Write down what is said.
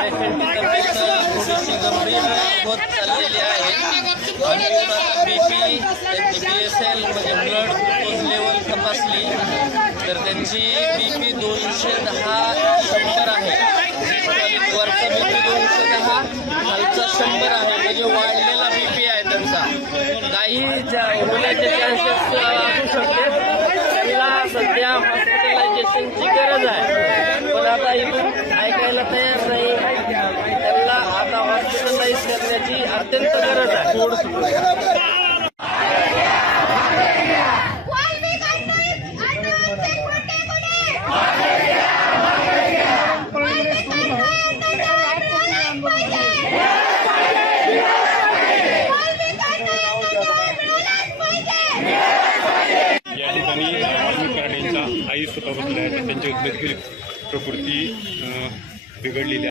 पेशंटची तब्येत थोडीशी गंभीर होत चाललेली आहे आणि BP BSL म्हणजे ब्लड ग्लुकोज लेवल तपासली तर त्यांची BP 210/100 आहे. वरचा BP 210, खालचा 100 आहे, म्हणजे वाढलेला BP आहे त्यांचा. काही होण्याचे चान्सेस असू शकते. त्यांना सध्या हॉस्पिटलायझेशनची गरज आहे, पण आता इथून ऐकायला तयार नाही. त्यांना आता हॉस्पिटलाइज करण्याची अत्यंत गरज आहे. या ठिकाणी वाल्मिक कराडेंच्या आई स्वतः बसल्या आहेत. त्यांची उद्भवती प्रकृती बिघडलेली आहे.